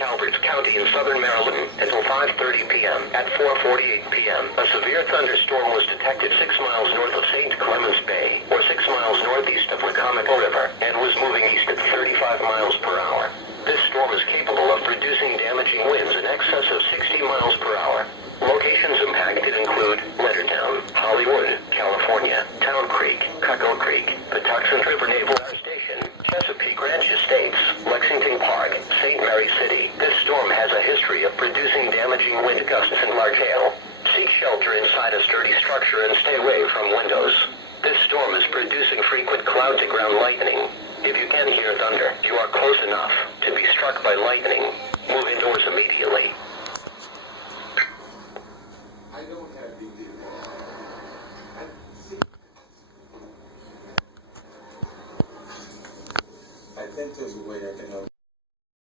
Calvert County in southern Maryland until 5:30 p.m. At 4:48 p.m., a severe thunderstorm was detected 6 miles north of St. Clements Bay, or 6 miles northeast of Wicomico River, and was moving east at 35 miles per hour. This storm is capable of producing damaging winds in excess of 60 miles per hour. Locations impacted include Leonardtown, Hollywood, California, Town Creek, Cuckoo Creek, Patuxent River Naval Air Station, Chesapeake Ranch Estates, Lexington Park, St. Mary City. This storm has a history of producing damaging wind gusts and large hail. Seek shelter inside a sturdy structure and stay away from windows. This storm is producing frequent cloud-to-ground lightning. If you can hear thunder, you are close enough to be struck by lightning. Move indoors immediately. I don't have big deal. I think there's a way I can help.